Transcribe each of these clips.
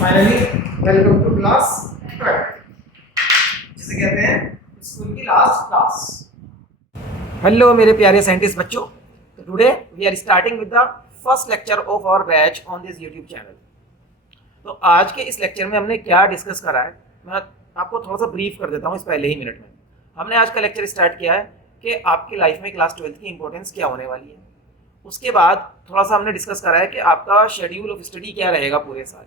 Finally welcome to class 12, जिसे कहते हैं स्कूल की लास्ट क्लास। हेलो मेरे प्यारे साइंटिस्ट बच्चों, today we are starting with the first lecture of our batch on this YouTube channel. तो आज के इस लेक्चर में हमने क्या डिस्कस करा है, मैं आपको थोड़ा सा ब्रीफ कर देता हूँ इस पहले ही मिनट में। हमने आज का लेक्चर स्टार्ट किया है कि आपकी लाइफ में क्लास 12 की इंपॉर्टेंस क्या होने वाली है। उसके बाद थोड़ा सा हमने डिस्कस करा है कि आपका शेड्यूल ऑफ स्टडी क्या रहेगा पूरे साल।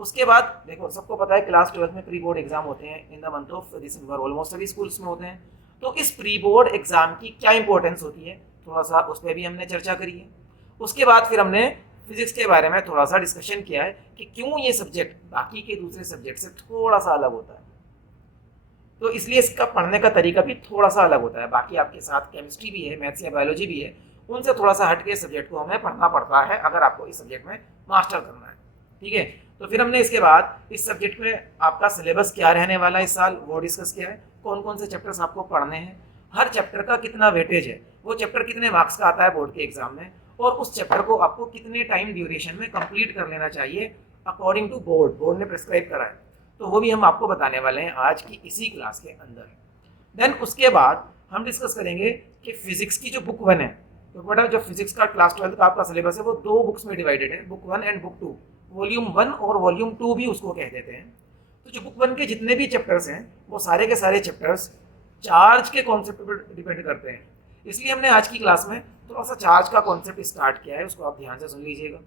उसके बाद देखो, सबको पता है क्लास 12 में प्री बोर्ड एग्जाम होते हैं in the month of December, almost सभी स्कूल्स में होते हैं। तो इस प्री बोर्ड एग्जाम की क्या इंपॉर्टेंस होती है, थोड़ा सा उस पर भी हमने चर्चा करी है। उसके बाद फिर हमने फिजिक्स के बारे में थोड़ा सा डिस्कशन किया है कि क्यों ये सब्जेक्ट बाकी के दूसरे सब्जेक्ट से थोड़ा सा अलग होता है। तो इसलिए इसका पढ़ने का तरीका भी थोड़ा सा अलग होता है। बाकी आपके साथ केमिस्ट्री भी है, मैथ्स या बायोलॉजी भी है, उनसे थोड़ा सा हट के सब्जेक्ट को हमें पढ़ना पड़ता है अगर आपको इस सब्जेक्ट में मास्टर करना है। ठीक है, तो फिर हमने इसके बाद इस सब्जेक्ट में आपका सिलेबस क्या रहने वाला है इस साल वो डिस्कस किया है। कौन कौन से चैप्टर्स आपको पढ़ने हैं, हर चैप्टर का कितना वेटेज है, वो चैप्टर कितने मार्क्स का आता है बोर्ड के एग्जाम में, और उस चैप्टर को आपको कितने टाइम ड्यूरेशन में कंप्लीट कर लेना चाहिए अकॉर्डिंग टू बोर्ड ने प्रिस्क्राइब करा है। तो वो भी हम आपको बताने वाले हैं आज की इसी क्लास के अंदर। देन उसके बाद हम डिस्कस करेंगे कि फिजिक्स की जो बुक 1 है, तो बेटा जो फिजिक्स का क्लास 12 का आपका सिलेबस है वो 2 बुक्स में डिवाइडेड है, बुक 1 एंड बुक 2। वॉल्यूम 1 और वॉल्यूम 2 भी उसको कह देते हैं। तो जो बुक 1 के जितने भी चैप्टर्स हैं वो सारे के सारे चैप्टर्स चार्ज के कॉन्सेप्ट पर डिपेंड करते हैं। इसलिए हमने आज की क्लास में थोड़ा सा चार्ज का कॉन्सेप्ट स्टार्ट किया है, उसको आप ध्यान से सुन लीजिएगा।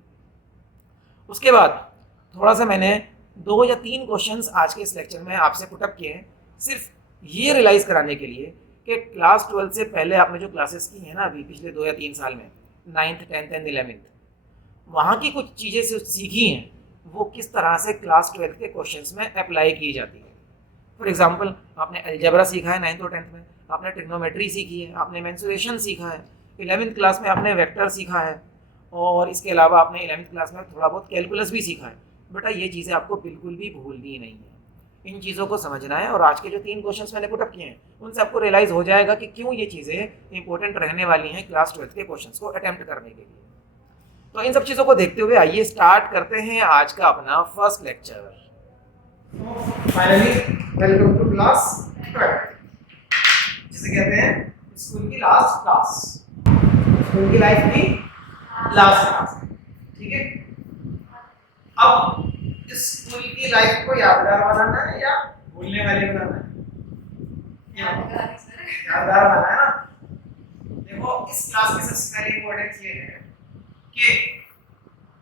उसके बाद थोड़ा सा मैंने 2 या 3 क्वेश्चंस आज के इस लेक्चर में आपसे पुटअप किए हैं, सिर्फ ये रियलाइज कराने के लिए कि क्लास 12 से पहले आपने जो क्लासेस की हैं ना अभी पिछले 2 या 3 साल में, 9th 10th एंड 11th, वहाँ की कुछ चीज़ें जो सीखी हैं वो किस तरह से क्लास 12 के क्वेश्चंस में अप्लाई की जाती है। फॉर एग्जांपल, आपने अलजेब्रा सीखा है 9th और 10th में, आपने ट्रिग्नोमेट्री सीखी है, आपने मेंसुरेशन सीखा है, 11th क्लास में आपने वेक्टर सीखा है, और इसके अलावा आपने 11th क्लास में थोड़ा बहुत कैलकुलस भी सीखा है। बेटा ये चीज़ें आपको बिल्कुल भी भूलनी नहीं है, इन चीज़ों को समझना है। और आज के जो 3 क्वेश्चंस मैंने पुटअप किए हैं उनसे आपको रियलाइज़ हो जाएगा कि क्यों ये चीज़ें इंपॉर्टेंट रहने वाली हैं क्लास 12 के क्वेश्चंस को अटेम्प्ट करने के लिए। तो इन सब चीज़ों को देखते हुए आइए स्टार्ट करते हैं आज का अपना first lecture. Finally welcome to class 12, जिसे कहते हैं स्कूल की लास्ट क्लास, स्कूल की लाइफ की लास्ट क्लास। ठीक है, अब इस स्कूल की लाइफ को यादगार बनाना है या भूलने वाली बनाना है? यादगार बनाना है ना। देखो, इस क्लास की सबसे पहली इंपॉर्टेंस ये है कि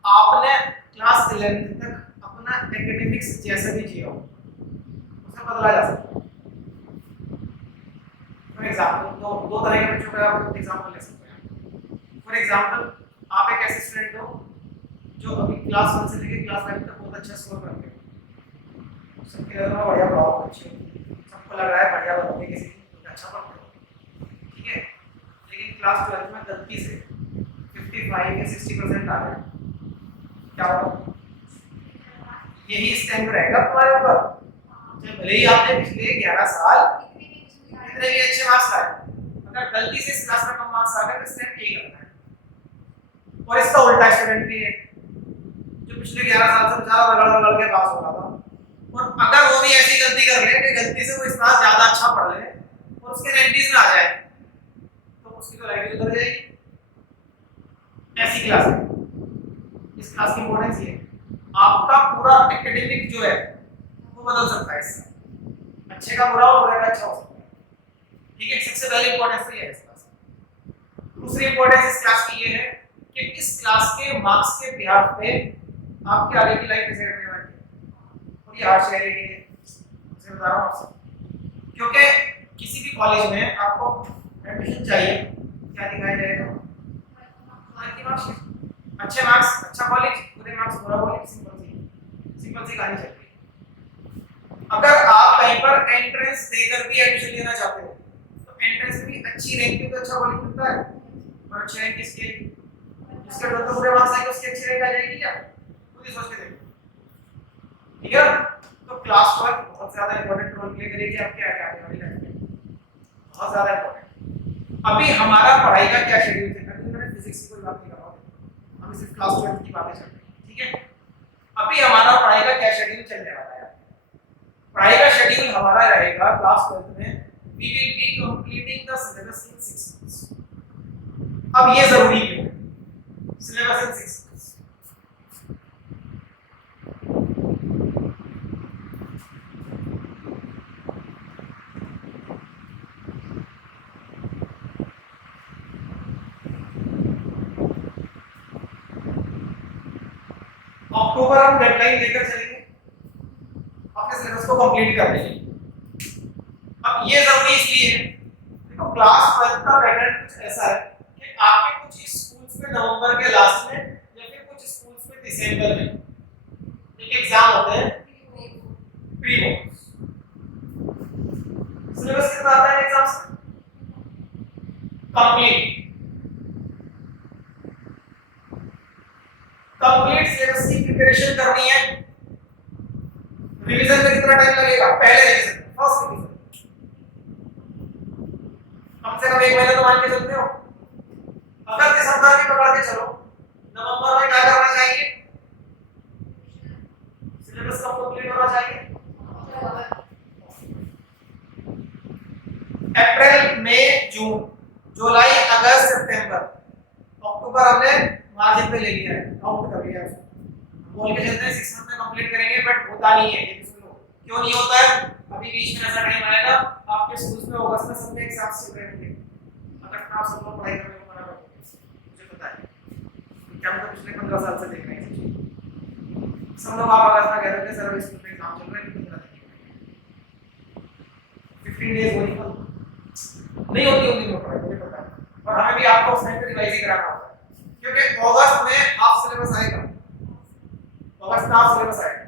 आपने क्लास 11th तक अपना एकेडमिक्स जैसा भी जिया हो उसे बदला जा सकता है। फॉर एग्जांपल, दो तरह के बच्चों का आप एग्जांपल ले सकते हैं। फॉर एग्जांपल, आप एक ऐसे स्टूडेंट हो जो अभी क्लास 1 से लेकर क्लास 9 तक बहुत अच्छा स्कोर करते हो, सबके नजर में बढ़िया पढ़ाओ, अच्छे सबको लग रहा है बढ़िया बनोगे, किसी अच्छा पढ़ते हो, ठीक है। लेकिन क्लास 12 में गलती से 55 या 60% आ गए, क्या होगा? यही स्टैंड रहेगा तुम्हारे ऊपर। जब भले ही आपने पिछले 11 साल इतने भी अच्छे मार्क्स लाए, अगर गलती से इस क्लास में कम मार्क्स आ गए तो स्टैंड यही करना है। और इसका उल्टा स्टूडेंट भी है जो पिछले 11 साल से ज्यादा रगड़ के पास हो रहा था, और अगर वो भी ऐसी गलती कर ले कि गलती से वो इस क्लास ज्यादा अच्छा पढ़ ले और उसके 90s में आ जाए तो उसकी तो लाइफ उधर जाएगी। ऐसी क्लास है, इस क्लास की इंपॉर्टेंस ये है, आपका पूरा एकेडमिक जो है वो बदल सकता है इससे, अच्छे का बुरा और बुरे का अच्छा हो सकता है। ठीक है, सबसे पहले इंपॉर्टेंस तो ये है इस क्लास की। दूसरी इंपॉर्टेंस इस क्लास की ये है कि इस क्लास के मार्क्स के बिहाफ पे आपकी आगे की लाइफ डिसाइड होने वाली है, और ये हार्ड रियलिटी है, मैं बता रहा हूं आपसे। क्योंकि किसी भी कॉलेज में आपको एडमिशन चाहिए, क्या दिखाया जाएगा? आपकी मार्क्स, अच्छे मार्क्स अच्छा कॉलेज, बुरे मार्क्स बुरा कॉलेज, सिंपल सी कहानी चलती है। अगर आप कहीं पर एंट्रेंस देकर भी एडमिशन लेना चाहते हो तो एंट्रेंस में अच्छी रैंक पे तो अच्छा कॉलेज मिलता है, और अच्छी रैंक किसके, जिसके टोटल बुरे मार्क्स आएंगे उसकी अच्छी रैंक आ जाएगी क्या? खुद ही सोच के देखो, ठीक है। तो क्लास 12 बहुत ज्यादा इंपॉर्टेंट रोल प्ले करेगी आपके आगे वाली लाइफ में, बहुत ज्यादा इंपॉर्टेंट। अभी हमारा पढ़ाई का क्या शेड्यूल है, मैंने फिजिक्स की कोई बात नहीं कर रहा हूं, हम सिर्फ क्लास 12 की बातें चल रही हैं, ठीक है। अभी हमारा पढ़ाई का क्या शेड्यूल चलने वाला है? पढ़ाई का शेड्यूल हमारा रहेगा क्लास 12 में we will be completing the syllabus in 6 months. अब ये जरूरी क्यों है? Syllabus in 6 months. अक्टूबर हम डेडलाइन लेकर चलेंगे अपने सिलेबस को कंप्लीट करने के लिए। अब ये जरूरी इसलिए है, देखो क्लास 12 का पैटर्न कुछ ऐसा है कि आपके कुछ स्कूल्स में नवंबर के लास्ट में या फिर कुछ स्कूल्स में दिसंबर में एक एग्जाम होते हैं प्री बोर्ड्स। सिलेबस कितना आता है एग्जाम से? कंप्लीट सिलेबस की प्रिपरेशन करनी है। रिवीजन में कितना टाइम लगेगा? पहले रिवीजन, फर्स्ट रिवीजन कम से कम 1 महीना तो मान के चलते हो। अगर दिसंबर की पकड़ के चलो, नवंबर में क्या करना चाहिए? सिलेबस कंप्लीट होना चाहिए। अप्रैल, मई, जून, जुलाई, अगस्त, सितंबर, अक्टूबर हमने मार्जिन पे ले लिया है, काउंट कर लिया है उसको। बोल के चलते हैं 6 मंथ में कंप्लीट करेंगे, बट होता नहीं है। ये सुन लो क्यों नहीं होता है। अभी बीच में ऐसा टाइम आएगा आपके स्कूल्स में अगस्त में सबके एग्जाम चल रहे होंगे, अगर आप सब लोग पढ़ाई करने को मना करोगे, मुझे पता है क्या, मतलब पिछले 15 साल से देख रहे हैं सब लोग। आप अगस्त में कह रहे थे सर स्कूल में एग्जाम चल रहे हैं, 15 डेज हो नहीं होती पढ़ाई, मुझे पता है। और हमें भी आपको उस टाइम पे रिवाइज ही कराना होता है, क्योंकि अगस्त में आप सिलेबस आएगा, अगस्त में आप सिलेबस आएगा,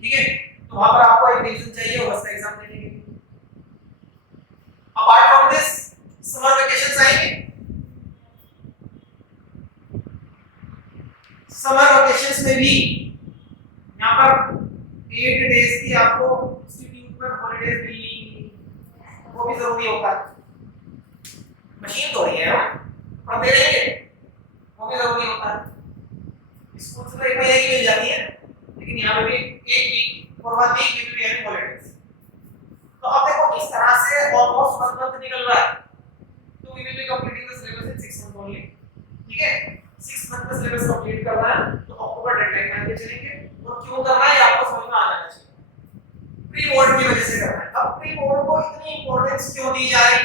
ठीक है। तो वहां पर आपको एक रिवीजन चाहिए अगस्त का एग्जाम देने के लिए। Apart from this summer vacations आएंगे। समर वेकेशंस में भी यहां पर 8 डेज की आपको इंस्टीट्यूट पर हॉलिडेज मिलनी, वो भी जरूरी होता है। मशीन तो रही है पढ़ते रहेंगे, वो भी जरूरी होता है। स्कूल से तो 1 महीने की मिल जाती है, लेकिन यहाँ पे भी 1 वीक और 1 week will be having holidays. तो अब देखो इस तरह से ऑलमोस्ट 1 मंथ निकल रहा है, तो we will be completing the syllabus in 6 month only, ठीक है। 6 मंथ का सिलेबस कंप्लीट करना है, तो अक्टूबर डेडलाइन मान के चलेंगे। और क्यों करना है आपको समझ में आ जाना चाहिए, प्री बोर्ड की वजह से करना है। अब प्री बोर्ड को इतनी इंपॉर्टेंस क्यों दी जा रही है?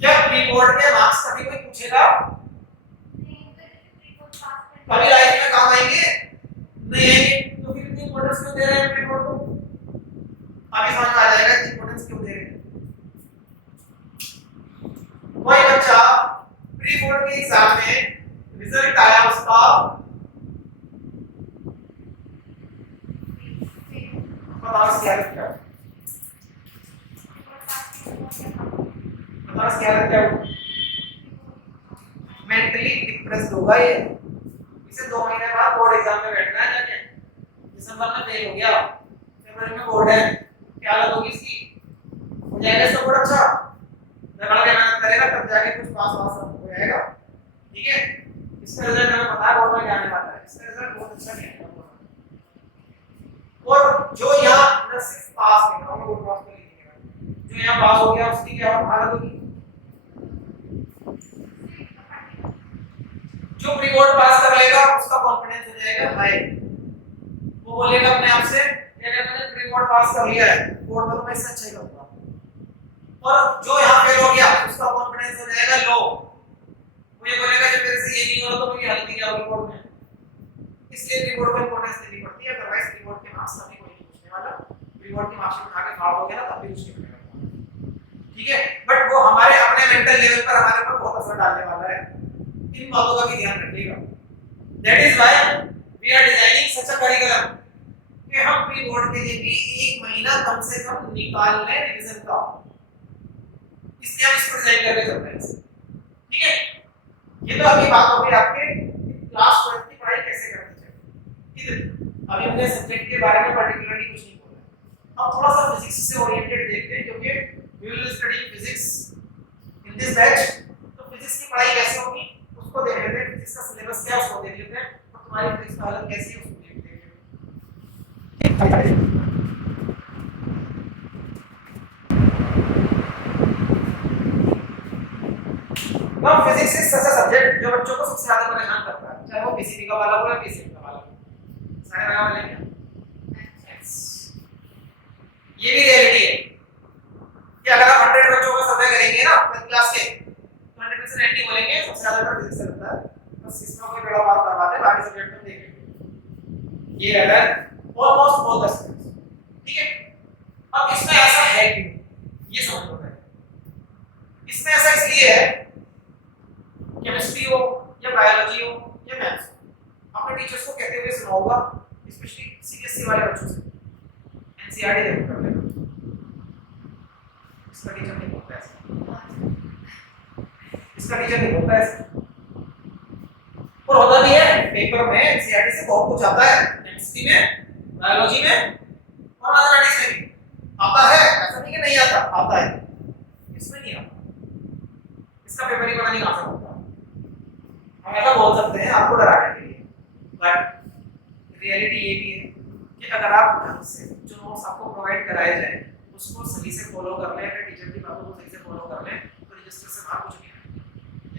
क्या प्री बोर्ड के मार्क्स कभी कोई पूछेगा? कभी लाइफ में काम आएंगे? नहीं आएंगे। तो फिर इतनी इंपॉर्टेंस क्यों दे रहे हैं प्री बोर्ड को? अभी समझ में आ जाएगा कि इंपॉर्टेंस क्यों दे रहे हैं। कोई बच्चा प्री बोर्ड के एग्जाम में रिजल्ट आया उसका, बताओ क्या लिखा है? बताओ क्या लिखा है? मेंटली डिप्रेस्ड होगा ये। इसे 2 महीने बाद बोर्ड एग्जाम में बैठना है जाके। दिसंबर में फेल हो गया, फरवरी में बोर्ड है, क्या हालत होगी इसकी? हो जाएगा इसका बोर्ड अच्छा, झगड़ के मेहनत करेगा तब जाके कुछ पास हो जाएगा, ठीक है। इसका रिजल्ट हमें पता है बोर्ड में क्या आने वाला है, इसका रिजल्ट बहुत अच्छा नहीं आएगा। और जो यहाँ न सिर्फ पास नहीं होगा, वो क्रॉस कर लीजिएगा, जो यहाँ पास हो गया उसकी क्या हालत होगी? जो प्री बोर्ड पास कर लेगा उसका कॉन्फिडेंस हो जाएगा हाई, वो बोलेगा अपने आप से कि अगर मैंने प्री बोर्ड पास कर लिया है, बोर्ड में तो मैं इससे अच्छा ही करूंगा। और जो यहाँ फेल हो गया उसका कॉन्फिडेंस हो जाएगा लो, वो ये बोलेगा जब मेरे से ये नहीं हो रहा तो मेरी हालत क्या होगी बोर्ड में। इसलिए प्री बोर्ड को इंपॉर्टेंस देनी पड़ती है, अदरवाइज प्री बोर्ड के मार्क्स कभी कोई नहीं पूछने वाला। प्री बोर्ड की मार्क्स उठा के फाड़ दोगे ना तब भी मुश्किल होगा, ठीक है। बट वो हमारे अपने मेंटल लेवल पर हमारे ऊपर बहुत असर डालने वाला है, इन बातों का भी ध्यान रखिएगा। That is why we are designing such a curriculum कि हम प्री बोर्ड के लिए भी 1 महीना कम से कम निकाल लें रिवीजन का, इसलिए हम इसको डिजाइन करके चल रहे हैं, ठीक है। ये तो अभी बात हो गई आपके क्लास 12 की पढ़ाई कैसे करनी चाहिए, अभी हमने सब्जेक्ट के बारे में पर्टिकुलरली कुछ नहीं बोला। अब थोड़ा सा फिजिक्स से ओरिएंटेड देखते हैं, क्योंकि we will study physics in this batch. तो फिजिक्स की पढ़ाई कैसे होगी उसको देख लेते हैं, फिजिक्स का सिलेबस क्या है उसको देख लेते हैं। हमारी फिजिक्स की हालत कैसी है उसको देखते हैं। अब फिजिक्स इज ऐसा सब्जेक्ट जो बच्चों को सबसे ज्यादा परेशान करता है, चाहे वो पीसीबी का वाला हो या पीसीबी का वाला हो। सारे लगा वाले क्या? ये भी रियलिटी है कि अगर आप 100 बच्चों का सर्वे करेंगे ना अपनी क्लास के, 100 में से 90 बोलेंगे सबसे ज्यादा डर फिजिक्स से लगता है, बस इसमें कोई बड़ा बात करवाते हैं, बाकी सब्जेक्ट में देखेंगे। ये रहता है ऑलमोस्ट ऑल द स्टूडेंट्स, ठीक है। अब इसमें ऐसा है क्यों, ये समझ लो पहले। इसमें ऐसा इसलिए है, केमिस्ट्री हो या बायोलॉजी हो या मैथ्स, अपने टीचर्स को कहते हुए सुना होगा, स्पेशली सीबीएसई वाले बच्चों से, एनसीईआरटी देखो कर लेना, इसका टीचर नहीं बोलता ऐसा, इसका टीचर नहीं बोलता ऐसा। और होता भी है पेपर में, एनसीईआरटी से बहुत कुछ आता है, केमिस्ट्री में, बायोलॉजी में और मैथमेटिक्स में भी आता है, ऐसा नहीं कि नहीं आता, आता है, इसमें नहीं आता। इसका पेपर ही पता नहीं कहां से होता है। हम ऐसा बोल सकते हैं आपको डराने के लिए, बट रियलिटी ये भी है कि अगर आप ढंग से जो नोट्स आपको प्रोवाइड कराए जाए उसको सही से फॉलो कर लें, अपने टीचर की बातों को सही से फॉलो कर लें, तो रजिस्टर से बाहर कुछ नहीं है।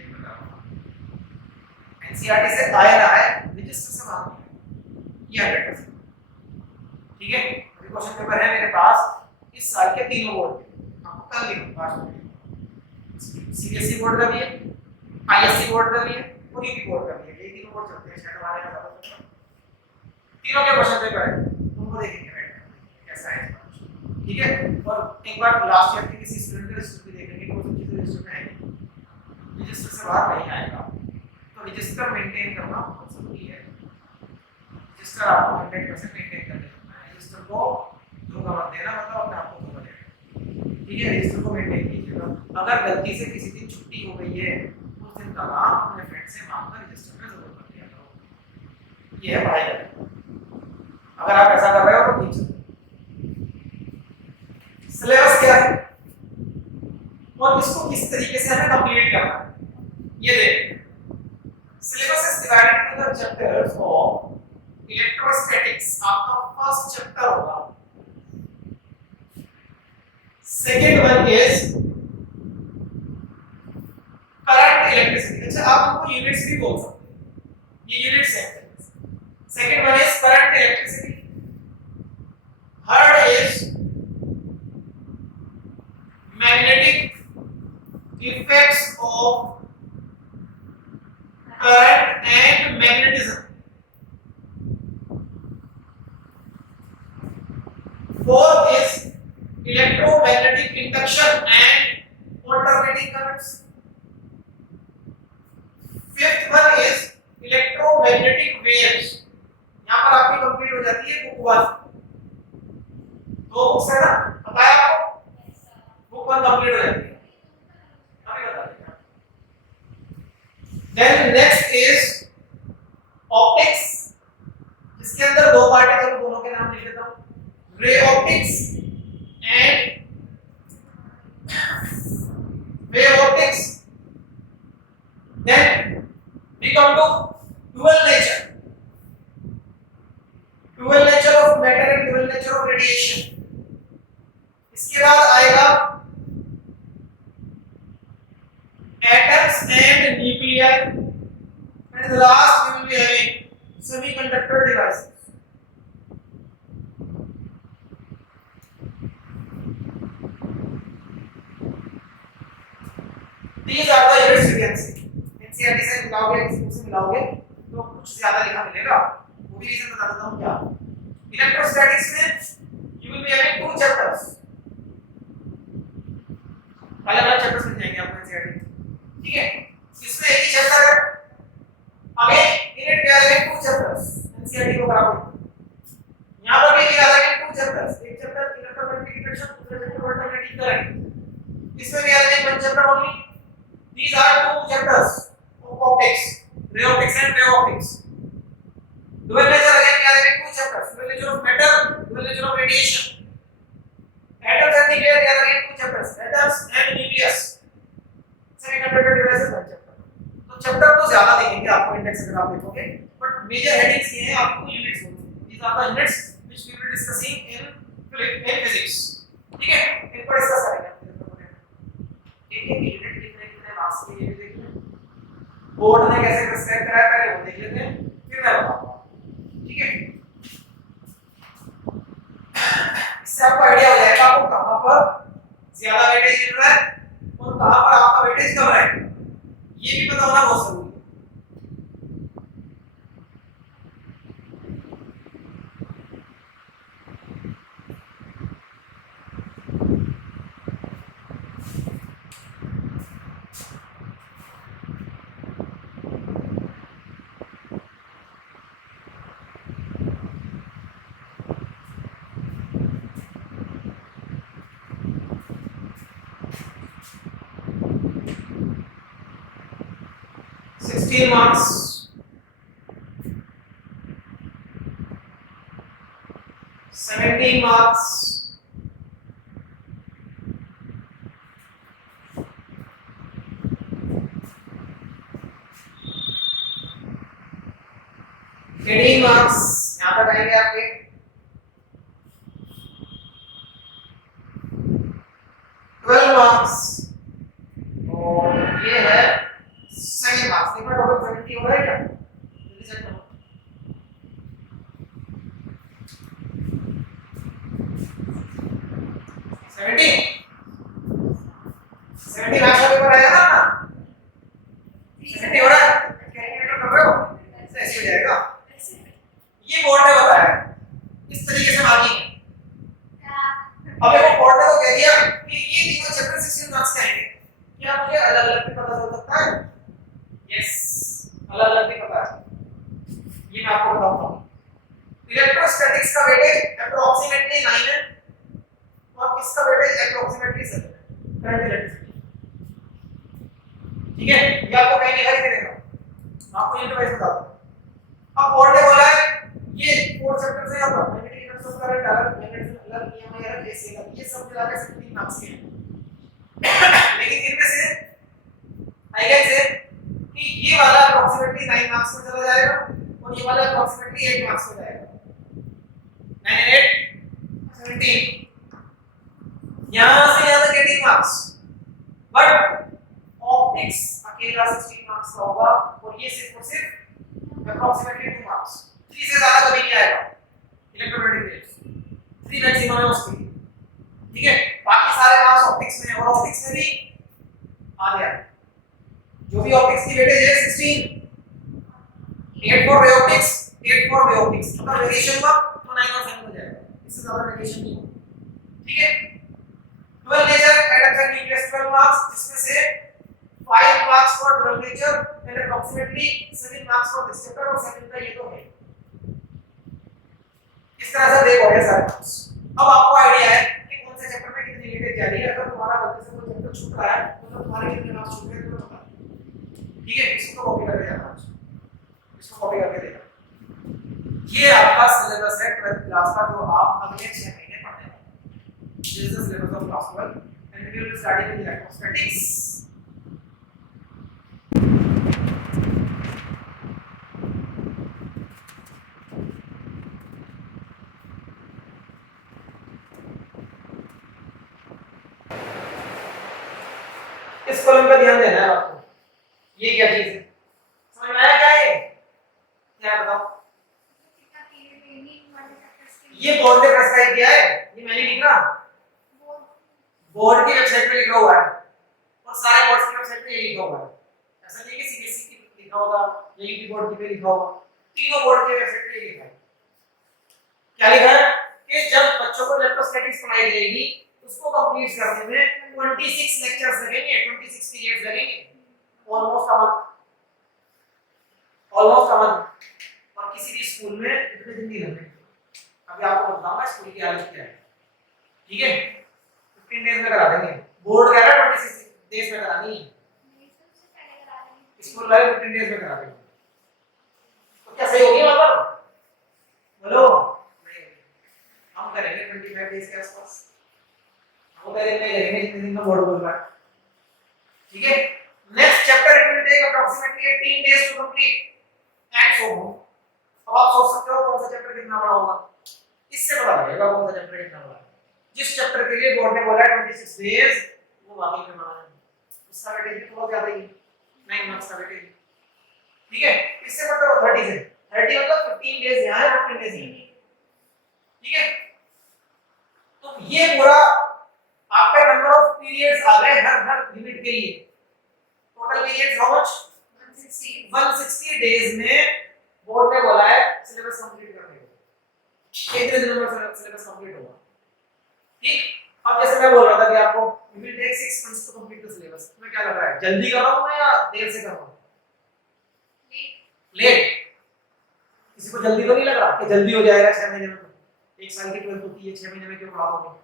एक बता रहा हूं, एनसीईआरटी से आए ना आए, रजिस्टर से बाहर नहीं है, ये 100%। ठीक है, अभी क्वेश्चन पेपर है मेरे पास इस साल के तीनों बोर्ड के, आपको कल लिखूंगा, आज नहीं, सीबीएसई बोर्ड का भी है, आईएससी बोर्ड का भी है और यूपी बोर्ड का भी है। ये तीनों बोर्ड चलते हैं शायद हमारे यहाँ ज्यादा, तीनों के क्वेश्चन पेपर है, तुमको देखेंगे कैसा है, ठीक है। और एक बार लास्ट ईयर के किसी स्टूडेंट के रजिस्टर भी देखेंगे, कोई सब चीजें रजिस्टर में आएंगी, रजिस्टर से बाहर नहीं आएगा, तो रजिस्टर मेंटेन करना बहुत जरूरी है। रजिस्टर आपको 100% मेंटेन करना है, रजिस्टर को धोखा मत देना, मतलब अपने आप को धोखा देना, ठीक है। रजिस्टर को मेंटेन कीजिएगा, अगर गलती से किसी दिन छुट्टी हो गई है उस दिन का नाम अपने फ्रेंड से मांगकर रजिस्टर में जरूर कर दिया करो, ये है पढ़ाई करना। अगर आप ऐसा कर रहे हो तो ठीक है। सिलेबस क्या है और इसको किस तरीके से हमें कंप्लीट करना है, ये देख। Syllabus is divided into the chapters of electrostatics, आपका फर्स्ट चैप्टर होगा। Second one is current electricity, अच्छा आप उनको यूनिट्स भी बोल सकते हैं, ये यूनिट्स हैं। Second one is current electricity, third is magnetic effects of current and magnetism, fourth is electromagnetic induction and alternating currents, fifth one is electromagnetic waves। यहां पर आपकी कंप्लीट हो जाती है बुक 1, दो बुक्स है ना, पता है आपको, बुक 1 कंप्लीट हो जाती है, अभी बता देता हूं। देन नेक्स्ट इज ऑप्टिक्स, जिसके अंदर दो पार्ट है, चलो दोनों के नाम लिख देता हूं, ray optics and wave optics. Then we come to dual nature of matter and dual nature of radiation. इसके बाद आएगा atoms and nuclei, and the last we will be having semiconductor devices। These are the units you can see। NCERT से मिलाओगे, किसी book से मिलाओगे तो कुछ ज्यादा लिखा मिलेगा, वो भी रीजन बता देता हूं क्या। इलेक्ट्रोस्टैटिक्स में you will be having 2 chapters, अलग-अलग चैप्टर्स मिल जाएंगे आपको NCERT, ठीक है। इसमें एक ही चैप्टर है, आगे यूनिट में आ जाएंगे 2 चैप्टर्स, NCERT को कराओगे। यहां पर भी आ जाएंगे 2 चैप्टर्स, एक चैप्टर इलेक्ट्रोमैग्नेटिक इंडक्शन, दूसरा चैप्टर अल्टरनेटिंग करंट। इसमें भी आ जाएंगे 1 chapter only. These are 2 chapters of optics, ray optics and wave optics। dual nature again we are having 2 chapters, dual nature of matter, dual nature of radiation। atoms and nuclei we are having 2 chapters, atoms and nucleus। semiconductor devices 1 chapter। तो chapter तो ज्यादा देखेंगे आपको index अगर आप देखोगे, but major headings ये हैं आपको यूनिट्स बोलते हैं। These are the units which we will discussing in physics। ठीक है, इनको डिस्कस करेंगे। एक एक यूनिट कितने मार्क्स के लिए देख लें, बोर्ड ने कैसे प्रिस्क्राइब करा है पहले वो देख लेते हैं, फिर मैं बताऊंगा। ठीक है, इससे आपको आइडिया हो जाएगा आपको कहां पर ज्यादा वेटेज मिल रहा है और कहां पर आपका वेटेज कम है, ये भी पता होना बहुत जरूरी है। मार्क्स 17 मार्क्स 18 मार्क्स यहां तक आएंगे आपके। 12 मार्क्स और ये है 7 मार्क्स। देखो टोटल 70 हो रहा है क्या, जल्दी चेक करो। 70 मार्क्स का पेपर आएगा ना, 70 हो रहा है, कैलकुलेटर कर रहे हो, ऐसे हो जाएगा। ये बोर्ड ने बताया इस तरीके से मार्किंग है। अब देखो बोर्ड ने तो कह दिया कि ये तीनों चैप्टर 16 मार्क्स के आएंगे, क्या मुझे अलग अलग भी पता चल सकता है? यस, अलग अलग भी पता है, ये मैं आपको बताऊंगा। इलेक्ट्रोस्टैटिक्स का वेटेज अप्रोक्सीमेटली 9 है और इसका वेटेज अप्रोक्सीमेटली 7 है, करंट इलेक्ट्रिसिटी। ठीक है, ये आपको कहीं लिखा ही नहीं देगा, आपको यूनिट वाइज बता दूं। अब बोर्ड ने बोला है ये 4 चैप्टर से आपका मैग्नेटिक इलेक्ट्रिक करंट अलग, मैग्नेटिज्म अलग, ईएमआई अलग, एसी अलग, ये सब मिला के 17 मार्क्स के हैं। लेकिन इनमें से आई कैन से कि ये वाला अप्रोक्सीमेटली 9 मार्क्स में चला जाएगा और ये वाला अप्रोक्सीमेटली 8 मार्क्स में जाएगा। 9 and 8 17, यहां से यहां तक 18 मार्क्स, बट ऑप्टिक्स अकेला 16 मार्क्स का होगा और ये सिर्फ और सिर्फ अप्रोक्सीमेटली 2 मार्क्स। 3 से ज्यादा कभी नहीं आएगा इलेक्ट्रोमैग्नेटिक वेव्स, 3 मैक्सिमम है उसके लिए। ठीक है, बाकी सारे मार्क्स ऑप्टिक्स में, और ऑप्टिक्स में भी आ गया जो भी ऑप्टिक्स की वेटेज है 16, 8 for way optics, 8 for way optics, अगर वेरिएशन हुआ तो 9 और 7 हो जाएगा, इससे ज्यादा वेरिएशन नहीं होगा। ठीक है, 12 nature atoms and nucleus 12 marks, जिसमें से 5 marks for 12 nature and approximately 7 marks for this chapter, और 7 का ये तो है। इस तरह से देखो ये सारे मार्क्स। अब आपको आईडिया है कि कौन से चैप्टर में कितनी वेटेज जा रही है। अगर तुम्हारा गलती से कोई चैप्टर छूट रहा है तो तुम्हारे कितने मार्क्स छूट गए तुम्हें पता है। ठीक है, इसको कॉपी करके जाना, इसको कॉपी करके देना। ये आपका सिलेबस है 12th क्लास का, जो आप अगले 6 महीने पढ़ने वाले हैं। This is the syllabus of class 12 and we will be starting with electrostatics. इस कॉलम पे ध्यान देना है आपको। ये क्या चीज है, समझ में आया क्या है? क्या बताओ? ये बोर्ड ने प्रिस्क्राइब किया है, ये मैंने लिखा, बोर्ड की वेबसाइट पे लिखा हुआ है और सारे बोर्ड्स की वेबसाइट पे ये लिखा हुआ है। ऐसा नहीं कि सीबीएसई की लिखा होगा या यूपी बोर्ड की पे लिखा होगा, तीनों बोर्ड के वेबसाइट पे लिखा है। क्या लिखा है कि जब बच्चों को इलेक्ट्रोस्टैटिक्स पढ़ाई जाएगी उसको कंप्लीट करने में 26 लेक्चर्स लगेंगे, 26 पीरियड्स लगेंगे, ऑलमोस्ट अ मंथ। और किसी भी स्कूल में इतने दिन नहीं लगेंगे। अभी आपको बताऊंगा स्कूल की हालत क्या है। ठीक है, 15 डेज में करा देंगे, बोर्ड कह रहा है 26 डेज में करानी है, स्कूल वाले 15 डेज में करा देंगे। तो क्या सही होगी वहां पर? बोलो नहीं, हम करेंगे 25 डेज के आसपास, वो करेंगे करेंगे जितने दिन में बोर्ड बोल रहा है। ठीक है, next chapter it will take approximately 18 days to complete and so on. अब आप सोच सकते हो कौन सा चैप्टर कितना बड़ा होगा, इससे पता लगेगा कौन सा चैप्टर कितना बड़ा है। जिस चैप्टर के लिए बोर्ड ने बोला है 26 डेज, वो वाकई में बड़ा है, उसका वेटेज भी थोड़ा ज्यादा ही 9 मार्क्स का वेटेज। ठीक है, इससे मतलब 30 से 30 मतलब 15 डेज यहां है, 15 डेज यहां। ठीक है, तो ये पूरा आपका नंबर ऑफ पीरियड्स आ गए हर यूनिट के लिए। Total periods how much 160 days में बोर्ड ने बोला है सिलेबस कंप्लीट करने को, कितने दिनों में सिलेबस कंप्लीट होगा। ठीक, अब जैसे मैं बोल रहा था कि आपको you will take 6 months to complete the syllabus, तुम्हें क्या लग रहा है जल्दी कर रहा हूं मैं या देर से कर रहा हूं? लेट। किसी को जल्दी तो नहीं लग रहा कि जल्दी हो जाएगा 6 महीने में? एक साल की 12 होती है, 6 महीने में क्यों पढ़ा दोगे?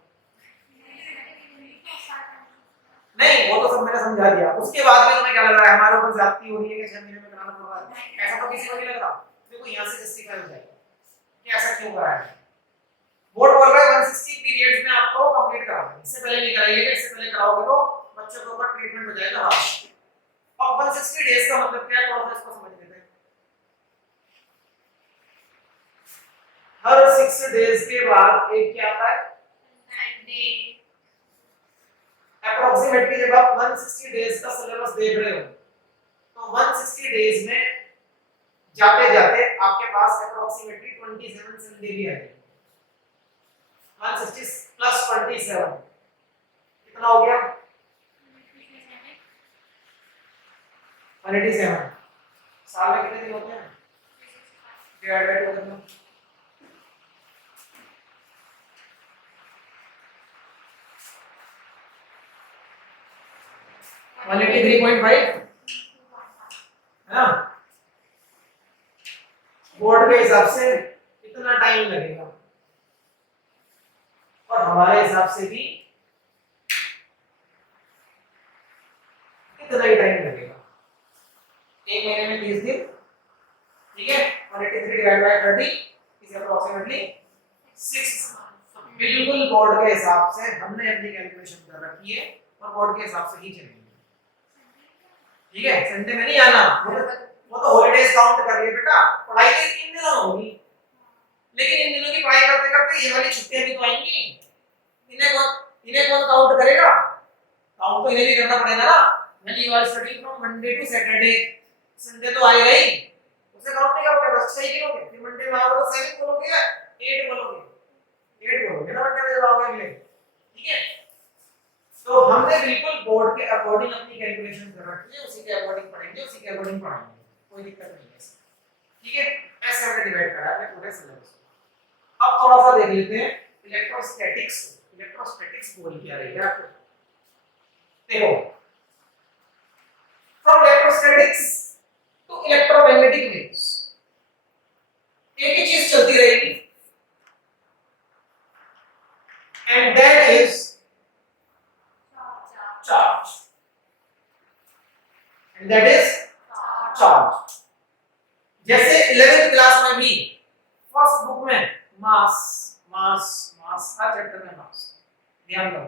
नहीं, वो तो सब मैंने समझा दिया। उसके बाद में तुम्हें क्या लग रहा है हमारे ऊपर ज्यादती हो रही है कि 6 महीने में कराना पड़ रहा है? ऐसा तो किसी को नहीं लग रहा। देखो यहां से जस्टिफाई हो जाएगा कि ऐसा क्यों करा है। बोर्ड बोल रहा है 160 पीरियड्स में आपको कंप्लीट कराना है, इससे पहले नहीं कराइएगा, इससे पहले कराओगे तो बच्चों के ऊपर ट्रीटमेंट हो जाएगा। हाँ, अब 160 डेज का मतलब क्या है, थोड़ा सा इसको समझ लेते हैं। हर 6 डेज के बाद एक क्या आता है, अप्रोक्सीमेटली जब आप 160 डेज का सिलेबस देख रहे हो तो 160 डेज में जाते जाते आपके पास अप्रोक्सीमेटली 27 संडे भी आएंगे। 160 प्लस 27 कितना हो गया? 187। साल में कितने दिन होते हैं? डिवाइड बाय 2 कर लो। वन 183.5 है ना। बोर्ड के हिसाब से इतना टाइम लगेगा और हमारे हिसाब से भी इतना ही टाइम लगेगा, एक महीने में 30 दिन। ठीक है, 183 डिवाइड बाय 30 इज अप्रोक्सीमेटली 6। बिल्कुल बोर्ड के हिसाब से हमने अपनी कैलकुलेशन कर रखी है और बोर्ड के हिसाब से ही चलेंगे। ठीक है, संडे में नहीं आना, वो तो हॉलीडेज काउंट कर लिए बेटा, पढ़ाई तो इन दिनों होगी, लेकिन इन दिनों की पढ़ाई करते करते ये वाली छुट्टियां भी तो आएंगी, इन्हें कौन काउंट करेगा? काउंट तो इन्हें भी करना पड़ेगा ना। When you are studying from Monday to Saturday, Sunday तो आएगा ही, उसे काउंट नहीं करोगे, बस 6 ही गिनोगे। फिर मंडे में आओगे तो 7 बोलोगे या 8 बोलोगे? 8 बोलोगे ना मंडे में जब आओगे अगले। ठीक है, तो हमने बिल्कुल बोर्ड के अकॉर्डिंग अपनी कैलकुलेशन कर रखी है, उसी के अकॉर्डिंग पढ़ेंगे, उसी के अकॉर्डिंग पढ़ाएंगे, कोई दिक्कत नहीं है। ठीक है, ऐसे हमने डिवाइड करा है पूरे सिलेबस को। अब थोड़ा सा देख लेते हैं इलेक्ट्रोस्टैटिक्स। इलेक्ट्रोस्टैटिक्स बोल क्या रही है आपको? देखो, from electrostatics to electromagnetic waves एक ही चीज चलती रहेगी, and that is charge, and that is charge. जैसे 11th क्लास में भी फर्स्ट बुक में मास मास मास हर चैप्टर में मास, ध्यान दो।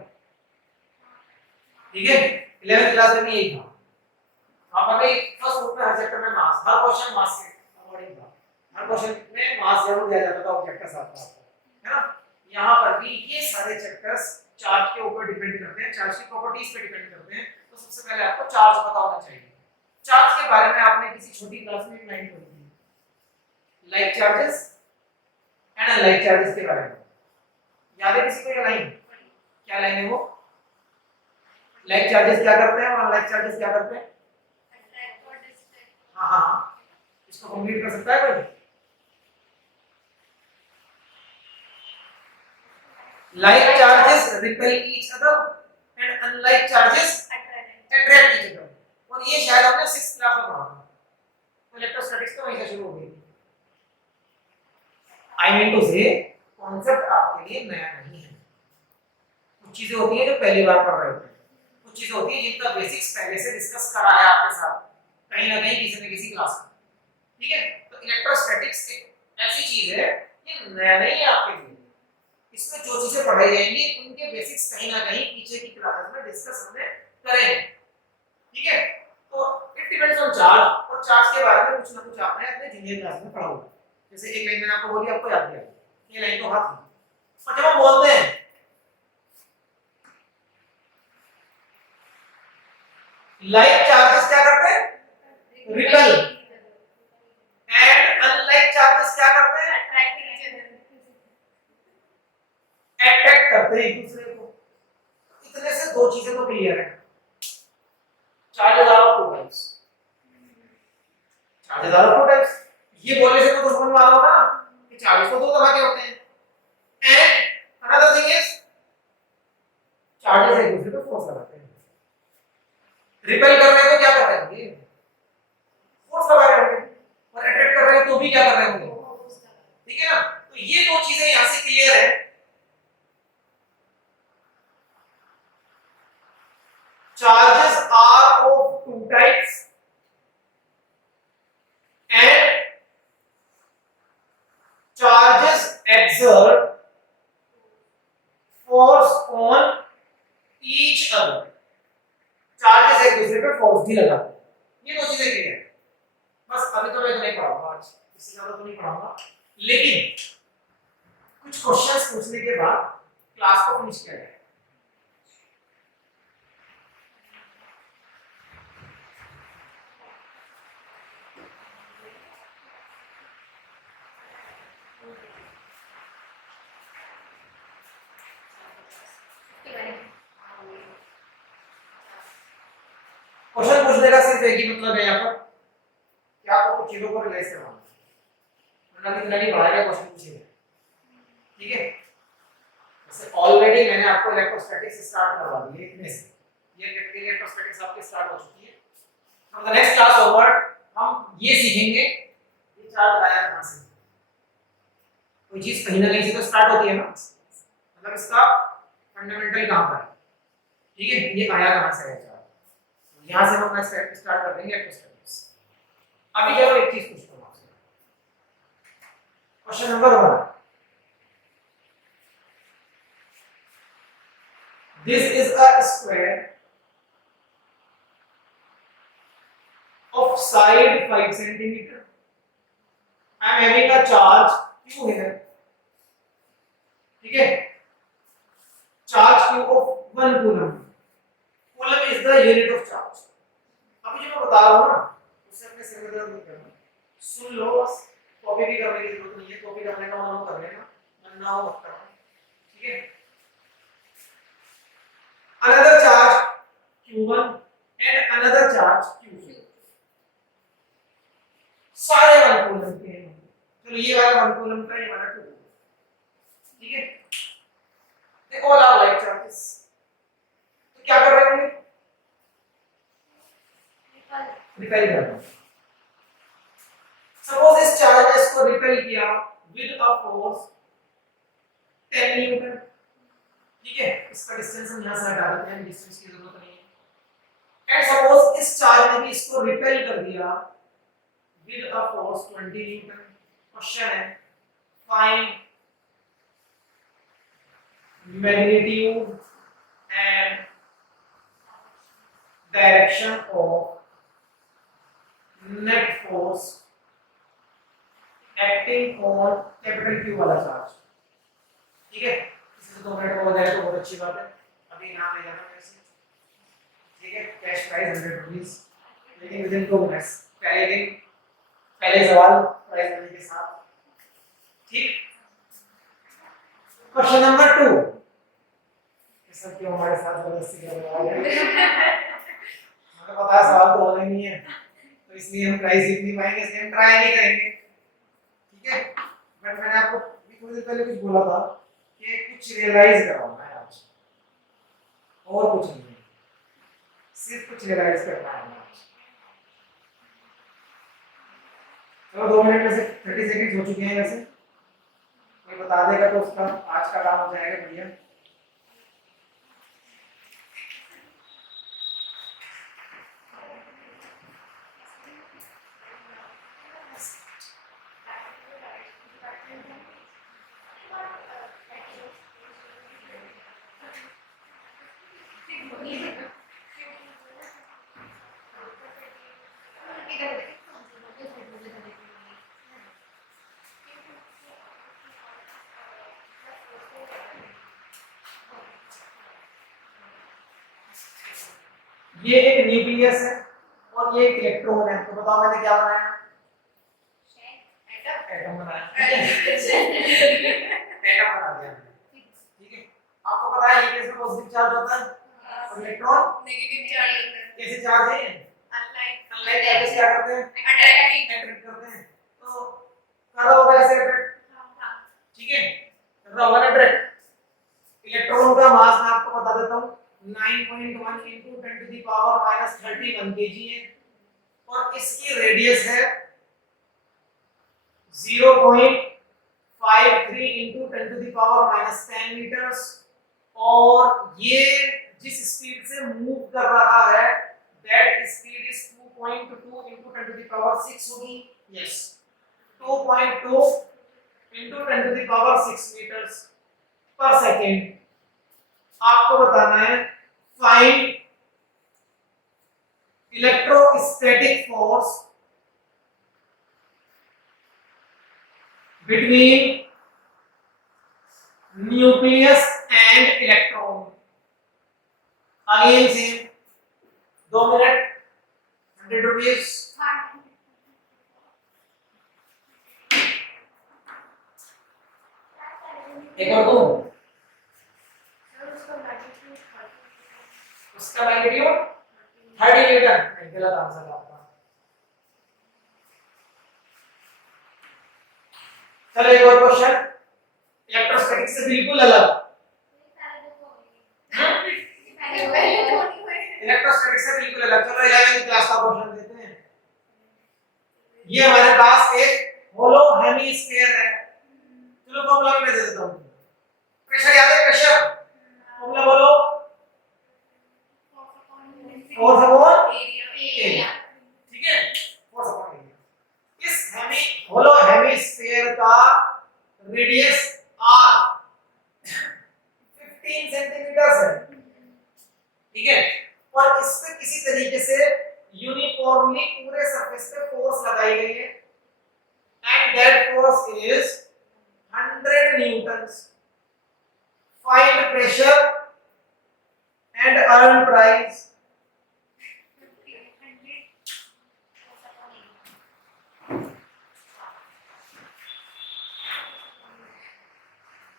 ठीक है, 11th क्लास में भी यही था, आप अभी फर्स्ट बुक में हर चैप्टर में मास, हर क्वेश्चन मास के अकॉर्डिंग था, हर क्वेश्चन में मास जरूर दिया जाता था ऑब्जेक्ट के साथ आपको, है ना। यहाँ पर भी ये सारे चैप्टर्स चार्ज के ऊपर डिपेंड करते हैं, चार्ज की प्रॉपर्टीज पे डिपेंड करते हैं। तो सबसे पहले आपको चार्ज पता होना चाहिए। चार्ज के बारे में आपने किसी छोटी क्लास में एक लाइन पढ़ी थी, like charges and unlike charges के बारे में, याद है किसी को ये लाइन? क्या लाइन है वो? लाइक चार्जेस क्या करते हैं और अनलाइक चार्जेस क्या करते हैं? हाँ हाँ, इसको कंप्लीट कर सकता है कोई? Like charges repel each other and unlike charges attract each other, और ये शायद आपने 6th क्लास में पढ़ा था। तो इलेक्ट्रोस्टैटिक्स तो वहीं से शुरू हो गई। आई मीन टू से कॉन्सेप्ट आपके लिए नया नहीं है। कुछ चीजें होती हैं जो पहली बार पढ़ रहे होते हैं, कुछ चीजें होती हैं जिनका बेसिक्स पहले से डिस्कस करा है आपके साथ कहीं ना कहीं किसी न किसी क्लास में। ठीक है, तो इलेक्ट्रोस्टैटिक्स एक ऐसी चीज है ये नया नहीं है आपके लिए, इसमें जो चीजें पढ़ाई जाएंगी उनके बेसिक्स कहीं ना कहीं पीछे की क्लासेस में डिस्कस हमने करे हैं। ठीक है, तो इट डिपेंड्स ऑन चार्ज, और चार्ज के बारे में कुछ ना कुछ आपने अपने जूनियर क्लास में पढ़ा होगा। जैसे एक लाइन मैंने आपको बोली, आपको याद किया, ये लाइन तो हाथ में, और जब हम बोलते हैं लाइक चार्जेस क्या करते हैं, रिपेल, एंड अनलाइक चार्जेस क्या करते हैं, अट्रैक्ट करते हैं एक दूसरे को। इतने से दो चीजें तो क्लियर है। Charges are of two types, charges are of two types, ये बोलने से तो कुछ समझ में आ रहा होगा ना कि चार्जेस तो दो तरह के होते हैं। And another thing is charges एक दूसरे पे फोर्स लगाते हैं। रिपेल कर रहे हैं तो क्या कर रहे हैं, ये फोर्स लगा रहे हैं, और अट्रैक्ट कर रहे हैं तो भी क्या कर रहे होंगे, ठीक है ना। तो ये दो चीजें यहां से क्लियर है। Charges are of two types and charges exert force on each other, charges एक दूसरे पे फोर्स भी लगाते हैं। ये दो चीजें क्लियर है। बस अभी तो मैं तो नहीं पढ़ाऊंगा आज, इससे ज्यादा तो नहीं पढ़ाऊंगा, लेकिन कुछ क्वेश्चंस पूछने के बाद क्लास को फिनिश किया जाएगा। क्वेश्चन पूछने का सिर्फ एक ही मतलब है यहाँ पर कि आपको कुछ चीजों को रियलाइज करवाना है, वरना कितना नहीं पढ़ाएगा क्वेश्चन पूछेगा, ठीक है। जैसे ऑलरेडी मैंने आपको इलेक्ट्रोस्टैटिक्स स्टार्ट करवा दी है इतने से, ये प्रैक्टिकल इलेक्ट्रोस्टैटिक्स आपकी स्टार्ट हो चुकी है। From the next class onward हम ये सीखेंगे ये चार्ज आया कहां से, कोई चीज कहीं ना कहीं से तो स्टार्ट होती है ना, मतलब इसका फंडामेंटल कहां पर है, ठीक है। ये आया कहां से है चार्ज, यहां से हम अपना स्टार्ट कर देंगे इलेक्ट्रोस्टैटिक्स। अभी चलो एक चीज पूछता हूं आपसे, question number 1, this is a square of side 5 centimeter. I am having a charge q here, ठीक है, charge q of 1 coulomb, coulomb is the unit of charge। अभी जो मैं बता रहा हूं ना उससे अपने सिर में दर्द मत करना, सुन लो बस, कॉपी भी करने की जरूरत नहीं है, कॉपी करने का मन हो कर लेना, मन ना हो मत करना, ठीक है। another charge q1 and another charge q2, सारे 1 कूलम के हैं। चलो ये वाला 1 कूलम का, ये वाला 2, ठीक है। They all are like charges, तो क्या कर रहे होंगे, रिपेल कर रहे हैं। सपोज इस चार्ज ने इसको रिपेल किया विद अ फोर्स 10 न्यूटन, ठीक है। इसका डिस्टेंस हम यहां से हटा देते हैं, डिस्टेंस की जरूरत नहीं है। एंड सपोज इस चार्ज ने भी इसको रिपेल कर दिया with a force 20 Newton। Question है find magnitude and direction of net force acting on capital Q वाला चार्ज, ठीक है। इससे 2 मिनट हो जाए तो बहुत अच्छी बात है। अभी नाम ले जाना वैसे, ठीक है। कैश प्राइस 100 रुपीस, लेकिन विद इन 2 मिनट्स, पहले दिन पहले सवाल प्राइस मनी के साथ, ठीक। क्वेश्चन नंबर 2, सब क्यों हमारे साथ जबरदस्ती कर रहे हैं, मुझे पता है सवाल तो होना ही नहीं है, तो इसलिए हम प्राइस जीत नहीं पाएंगे, इसलिए हम ट्राई नहीं करेंगे, ठीक है। बट मैंने आपको थोड़ी देर पहले कुछ बोला था कि कुछ रियलाइज करवाना है आज, और कुछ नहीं, सिर्फ कुछ रियलाइज करना है आज। चलो 2 मिनट में से 30 सेकंड हो चुके हैं, वैसे कोई बता देगा तो उसका आज का काम हो जाएगा बढ़िया। ये एक न्यूक्लियस है और ये एक इलेक्ट्रॉन है, तो बताओ मैंने क्या बनाया? एटम बनाया। एटम बना दिया, ठीक है। आपको पता है न्यूक्लियस में पॉजिटिव चार्ज होता है और इलेक्ट्रॉन नेगेटिव चार्ज होता है। कैसे चार्ज है? अनलाइक एटम्स क्या करते हैं? अट्रैक्ट करते हैं। तो कर रहा होगा ऐसे अट्रैक्ट, ठीक है, कर रहा होगा ना अट्रैक्ट। इलेक्ट्रॉन का मास मैं आपको बता देता हूँ 9.1 into 10 to the power minus 31 kg है और इसकी रेडियस है 0.53 into 10 to the power minus 10 meters और ये जिस स्पीड से मूव कर रहा है that speed is 2.2 into 10 to the power 6 होगी। yes 2.2 into 10 to the power 6 meters per second। आपको बताना है find electrostatic force between nucleus and electron. Again same 2 minute 100 rupees. एक और दूं, उसका मैग्नीट्यूड 30 न्यूटन। गलत आंसर आपका। चलो एक और क्वेश्चन इलेक्ट्रोस्टैटिक से बिल्कुल अलग। इलेक्ट्रोस्टैटिक से बिल्कुल अलग। चलो 11वीं क्लास का क्वेश्चन देते हैं। ये हमारे पास एक होलो हेमिस्फीयर है। चलो फॉर्मूला मैं दे देता हूं। प्रेशर याद है? प्रेशर फॉर्मूला बोलो। फोर्स अपॉन एरिया, ठीक है, फोर्स अपॉन एरिया। इस होलो हेमिस्फीयर का रेडियस r 15 सेंटीमीटर है, ठीक है, और इस पे किसी तरीके से यूनिफॉर्मली पूरे सरफेस पे फोर्स लगाई गई है and that force is 100 Newton's. Find pressure and earn price.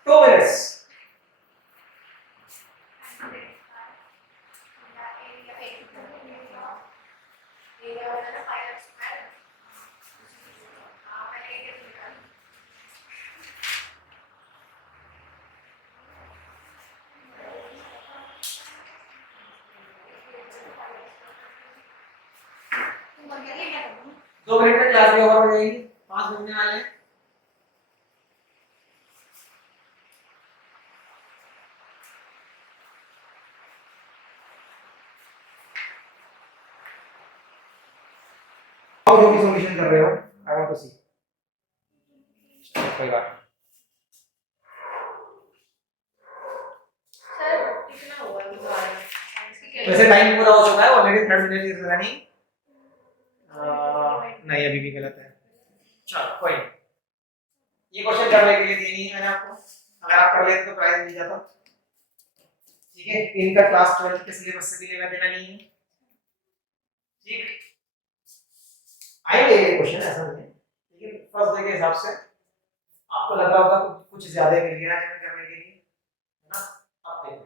Two minutes. दो मिनट में क्लास भी ओवर हो जाएगी, 5 बजने वाले हैं। आप जो भी सॉल्यूशन कर रहे हो आई वांट टू सी। कोई बात सर कितना हुआ वैसे टाइम पूरा हो चुका है ऑलरेडी। 3 minute is running. नहीं अभी भी गलत है। चलो कोई नहीं, ये क्वेश्चन करने के लिए दी नहीं है मैंने आपको। अगर आप कर लेते तो प्राइज मिल जाता, ठीक है। इनका क्लास 12 के सिलेबस से भी लेना देना नहीं है, ठीक। आएंगे ये क्वेश्चन, ऐसा नहीं है, लेकिन फर्स्ट डे के हिसाब से आपको लग रहा होगा कुछ ज्यादा मिल गया है करने के लिए, है ना। अब देखो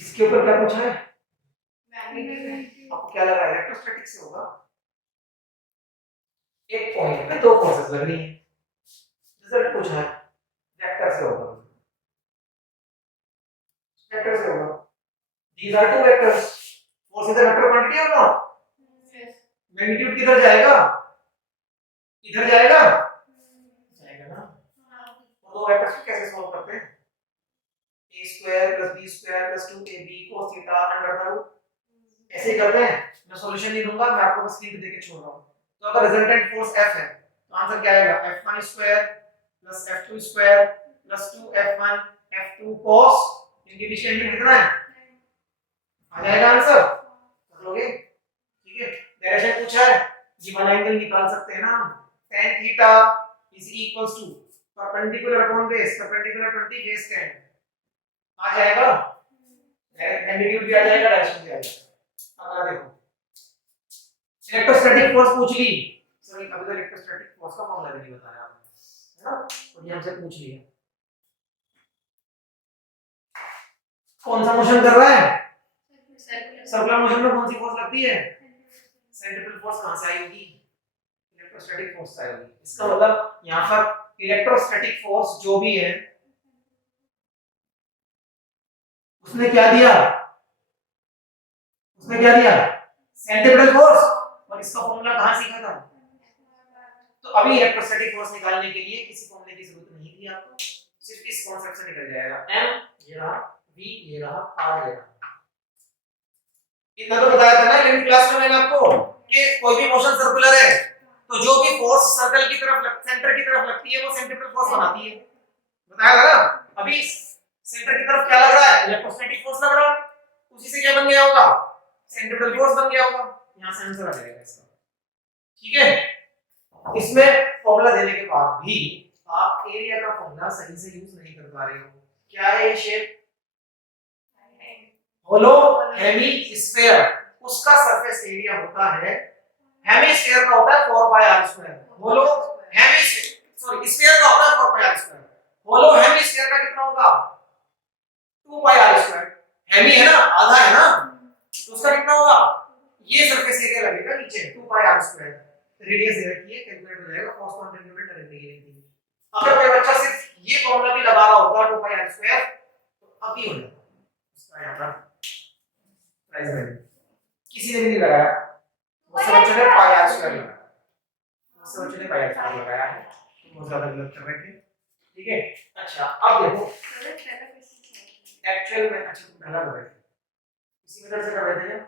इसके ऊपर क्या पूछा है? आपको क्या लग रहा है? इलेक्ट्रोस्टैटिक से होगा। एक पॉइंट पे दो फोर्सेस लग रही हैं, रिजल्ट पूछा है, वेक्टर से होगा। वेक्टर से होगा। these are two vectors, force is a vector quantity or not? yes magnitude किधर जाएगा? इधर जाएगा, जाएगा ना। और दो वेक्टर्स को कैसे सॉल्व करते हैं? a square plus b square plus 2ab cos theta under the root, ऐसे ही करते हैं। मैं सॉल्यूशन नहीं दूंगा, मैं आपको बस हिंट देके छोड़ रहा हूं। तो अगर रिजल्टेंट फोर्स F है तो आंसर क्या आएगा? F1 square plus F2 square plus 2F1 F2 cos, इनके बीच एंगल कितना है? आ जाएगा आंसर, कर लोगे, ठीक है। डायरेक्शन पूछा है, ये वाला एंगल निकाल सकते हैं ना हम। tan theta is equals to perpendicular upon base, perpendicular 20 base 10 आ जाएगा। मैग्नीट्यूड भी आ जाएगा, डायरेक्शन भी आ जाएगा। अगला देखो, इलेक्ट्रोस्टैटिक फोर्स पूछ ली सर, अभी तो इलेक्ट्रोस्टैटिक फोर्स का फॉर्मूला भी नहीं बताया आपने, है ना, और ये हमसे पूछ लिया। कौन सा मोशन कर रहा है, सर्कुलर मोशन में कौन सी फोर्स लगती है, सेंट्रीफ्यूगल फोर्स कहां से आएगी, इलेक्ट्रोस्टैटिक फोर्स से आएगी। इसका मतलब यहां पर इलेक्ट्रोस्टैटिक फोर्स जो भी है उसने क्या दिया, उसने क्या दिया, सेंट्रीफ्यूगल फोर्स, और इसका फॉर्मूला कहां सीखा था। तो अभी इलेक्ट्रोस्टैटिक फोर्स निकालने के लिए किसी फॉर्मूले की जरूरत नहीं थी आपको, सिर्फ इस कांसेप्ट से निकल जाएगा। m ये रहा, v ये रहा, r ये रहा। इतना तो बताया था ना इलेवेंथ क्लास में मैंने आपको कि कोई भी मोशन सर्कुलर है तो जो भी फोर्स सर्कल की तरफ सेंटर की तरफ लगती है वो सेंट्रीफ्यूगल फोर्स बनाती है, बताया था ना। अभी सेंटर की तरफ क्या लग रहा है, इलेक्ट्रोस्टैटिक फोर्स लग रहा है, उसी से क्या बन गया होगा, सेंट्रीफ्यूगल फोर्स बन गया होगा। यहां से आंसर आ जाएगा इसका, ठीक है। इसमें फॉर्मूला देने के बाद भी आप एरिया का फॉर्मूला सही से यूज नहीं कर पा रहे हो। क्या है ये शेप, होलो हेमी स्फीयर, उसका सरफेस एरिया होता है, हेमी स्फीयर का होता है 4 पाई r स्क्वायर, होलो हेमी सॉरी स्फीयर का होता है 4 पाई r स्क्वायर, होलो हेमी स्फीयर का कितना होगा 2 पाई r स्क्वायर, हेमी है ना, आधा है ना, तो उसका कितना होगा, ये सरफेस एरिया लगेगा नीचे 2 पाई r स्क्वायर, रेडियस दे रखी है, कैलकुलेट हो जाएगा, कॉस कॉन्टिन्यूटी डायरेक्टली लिख दी। अगर कोई बच्चा सिर्फ ये फॉर्मूला भी लगा रहा होता 2 पाई r स्क्वायर तो अभी हो जाता इसका यहां पर प्राइस वैल्यू, किसी ने भी नहीं लगाया, उससे बच्चों ने पाई r स्क्वायर लगाया, उससे बच्चों ने पाई r स्क्वायर लगाया है, बहुत ज्यादा गलत कर रहे थे, ठीक है। अच्छा अब देखो एक्चुअल में, अच्छा तुम पहला कर रहे थे, इसी मेथड से कर रहे थे क्या,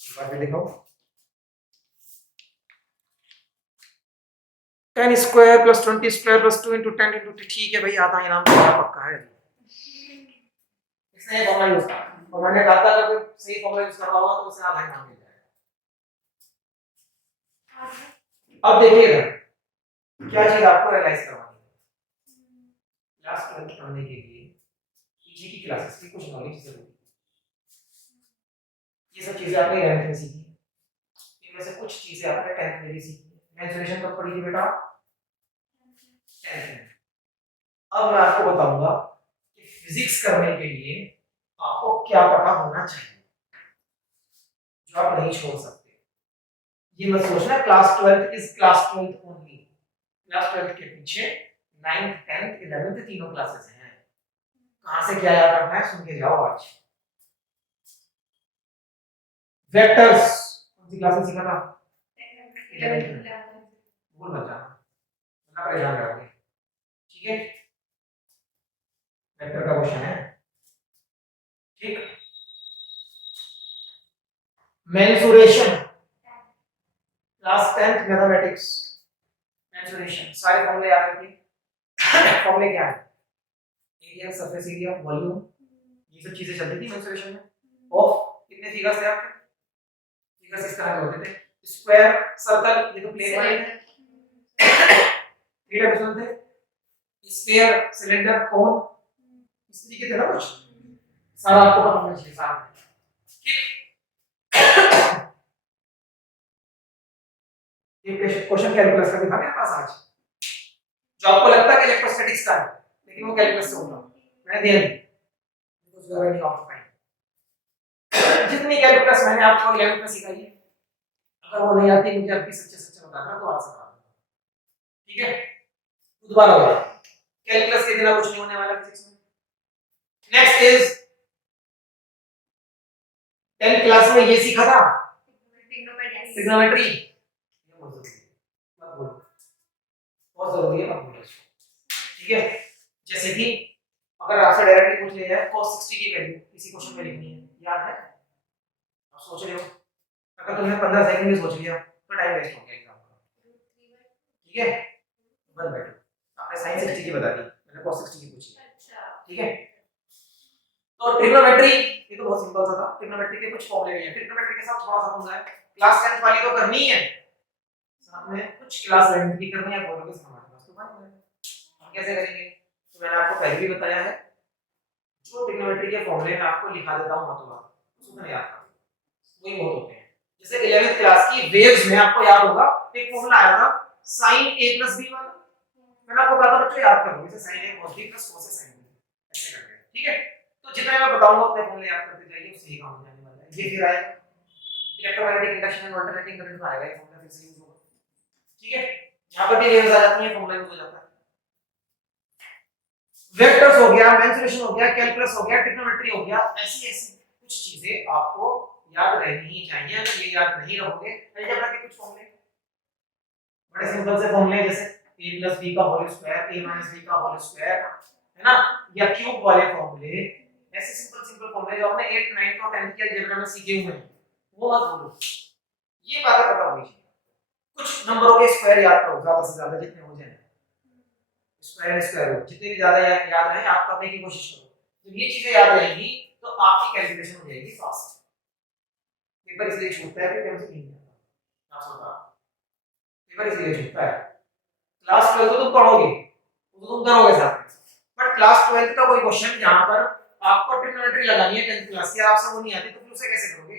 एक बार देखो 10 square plus 20 square plus 2 into 10 into 2, ठीक है भाई, आधा इनाम तो मेरा पक्का है। इसने फॉर्मूला यूज किया और मैंने कहा था अगर सही फॉर्मूला यूज कर रहा होगा तो उसे आधा इनाम मिल जाएगा। अब देखिए इधर क्या चीज आपको रियलाइज करवानी है, क्लास ट्वेल्थ पढ़ने के लिए पीजी की क्लासेस की कुछ नॉलेज जरूरी है। ये सब चीजें आपने 11th में सीखी, इनमें से कुछ चीजें आपने 10th में भी सीखी। मेंसुरेशन कब पढ़ी थी बेटा, 10th में। अब मैं आपको बताऊंगा कि फिजिक्स करने के लिए आपको क्या पता होना चाहिए जो आप नहीं छोड़ सकते। ये मत सोचना class 12th is class 12th only, class 12th के पीछे 9th 10th 11th तीनों क्लासेस हैं। कहां से क्या याद रखना है सुन के जाओ। आज वेक्टर्स कौन सी क्लास में सीखा था, 11th में, भूल मत जाना वरना परेशान रहोगे, ठीक है। वेक्टर का क्वेश्चन है, ठीक। Mensuration class 10th mathematics, mensuration सारे फॉर्मूले याद रखिए। फॉर्मूले क्या है, एरिया, सरफेस एरिया, वॉल्यूम, ये सब चीजें चलती थी मेंसुरेशन में। ऑफ कितने फिगर्स थे आपके, फिगर्स इस तरह के होते थे, स्क्वायर, सर्कल, ये तो प्लेन वाले थे, थ्री डायमेंशनल थे, स्फीयर, सिलेंडर, कोन, इस तरीके थे ना कुछ, सारा आपको पता होना चाहिए सारा, ठीक। ये क्वेश्चन कैलकुलस का भी था मेरे पास आज, जो आपको लगता है कि इलेक्ट्रोस्टैटिक्स का है लेकिन वो कैलकुलस से होगा, मैंने दिया नहीं कुछ जरूरत नहीं ऑफ फाइन। जितनी कैलकुलस मैंने आपको 11th में सिखाई है, अगर वो नहीं आती मुझे अभी सच्चे सच्चे बताना तो आंसर बता दूंगा, ठीक है। दोबारा हो जाए, कैलकुलस के बिना कुछ नहीं होने वाला फिजिक्स में। नेक्स्ट इज 10th क्लास में ये सीखा था ट्रिग्नोमेट्री, ये बहुत जरूरी है, मत बोलो, बहुत जरूरी है, मत बोलो, ठीक है। जैसे कि अगर आपसे डायरेक्टली पूछ लिया जाए cos 60 की वैल्यू किसी क्वेश्चन में लिखनी है, याद है, आप सोच रहे हो, अगर तुमने 15 सेकंड में सोच लिया तो टाइम वेस्ट हो गया एग्जाम का, ठीक है। 1/2 आपने sin 60 की बता दी, मैंने cos 60 की पूछी, अच्छा ठीक है। तो ट्रिग्नोमेट्री ये तो बहुत सिंपल सा था, ट्रिग्नोमेट्री के कुछ फॉर्मूले भी हैं, ट्रिग्नोमेट्री के साथ थोड़ा सा पंगा है, क्लास 10th वाली तो करनी है, साथ में कुछ क्लास 11th की करनी है, बोलोगे हमारे पास तो भाई हम कैसे करेंगे। तो मैंने आपको पहले भी बताया है, जो ट्रिग्नोमेट्री के फॉर्मूले मैं आपको लिखा देता हूं हाथों हाथ, उसको याद करो, वही बहुत होते हैं। जैसे 11th क्लास की वेव्स में आपको याद होगा एक फॉर्मूला आया था sin a + b वाला, मैंने आपको कहा था बच्चों याद करो, जैसे sin a cos b + cos a sin b, ऐसे करते हैं, ठीक है। तो जितना मैं बताऊंगा उतने फॉर्मूले याद करते जाइए, उससे ही काम हो जाने वाला है। ये फिर आएगा electromagnetic induction and alternating current में आएगा ये फॉर्मूला, फिर से यूज होगा, ठीक है। यहां पर भी वेव्स आ जाती हैं, फॉर्मूला यूज हो जाता है। वेक्टर्स हो गया, मेंसुरेशन हो गया, कैलकुलस हो गया, ट्रिग्नोमेट्री हो गया, ऐसी ऐसी कुछ चीजें आपको याद रहनी ही चाहिए। अगर ये याद नहीं रहोगे, अलजेब्रा के कुछ फॉर्मूले बड़े सिंपल से फॉर्मूले जैसे a + b का होल स्क्वायर, a - b का होल स्क्वायर, है ना, या क्यूब वाले फॉर्मूले, ऐसे सिंपल फॉर्मूले जो आपने 8th 9th और 10th के अलजेब्रा में सीखे हुए हैं, वो मत भूलो, ये बातें पता होनी चाहिए। कुछ नंबरों के स्क्वायर याद करो, ज्यादा से ज्यादा जितने हो जाए, स्क्वायर रूट जितने भी ज्यादा याद रहे आप करने की कोशिश करो। जब ये चीजें याद रहेंगी तो आपकी कैलकुलेशन हो जाएगी फास्ट। पेपर इसलिए छूटता है क्योंकि हमसे नहीं आता, आप समझा, पेपर इसलिए छूटता है। क्लास 12 तो तुम पढ़ोगे, वो तुम करोगे साथ में, बट क्लास 12 का कोई क्वेश्चन जहां पर आपको ट्रिग्नोमेट्री लगानी है 10th क्लास की, आपसे वो नहीं आती तो फिर उसे कैसे करोगे?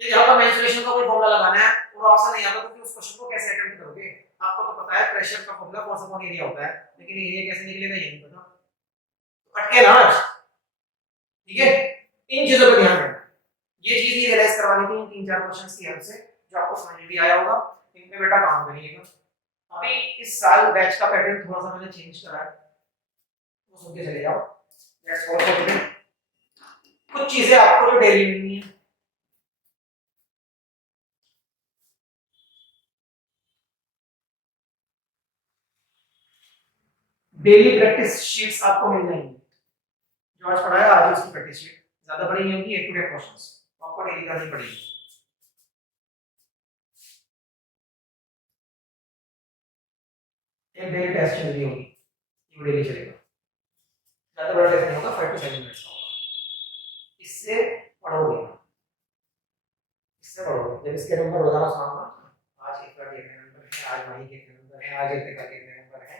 ये जहां पर मेंसुरेशन का कोई फॉर्मूला लगाना है और आपसे नहीं आता तो फिर उस क्वेश्चन को कैसे अटेम्प्ट करोगे? आपको तो पता है प्रेशर का फॉर्मूला फोर्स अपॉन एरिया होता है, लेकिन एरिया कैसे निकलेगा ये नहीं पता, तो अटके ना आज, ठीक है। इन चीजों पर ध्यान देना, ये चीज ही रियलाइज करवानी थी इन 3-4 क्वेश्चंस की हेल्प से, जो आपको समझ में भी आया होगा। इन पे बेटा काम करिएगा। अभी इस साल बैच का पैटर्न थोड़ा सा मैंने चेंज करा है, वो सुन के चले जाओ। Let's go for today. कुछ चीजें आपको जो डेली मिलनी है, डेली प्रैक्टिस शीट्स आपको मिल जाएंगी, जो आज पढ़ाया आज उसकी प्रैक्टिस शीट ज्यादा बड़ी नहीं होगी, 1 to 10 क्वेश्चंस आपको डेली करनी पड़ेगी। एक डेली टेस्ट चल रही होगी, ये डेली चलेगा, ज्यादा बड़ा टेस्ट नहीं होगा, 5 to 7 मिनट्स का होगा। इससे पढ़ोगे, जब इसके नंबर रोजाना सुनाऊंगा, आज एक का कितने नंबर है, आज वही कितने नंबर है, आज एक का कितने नंबर है,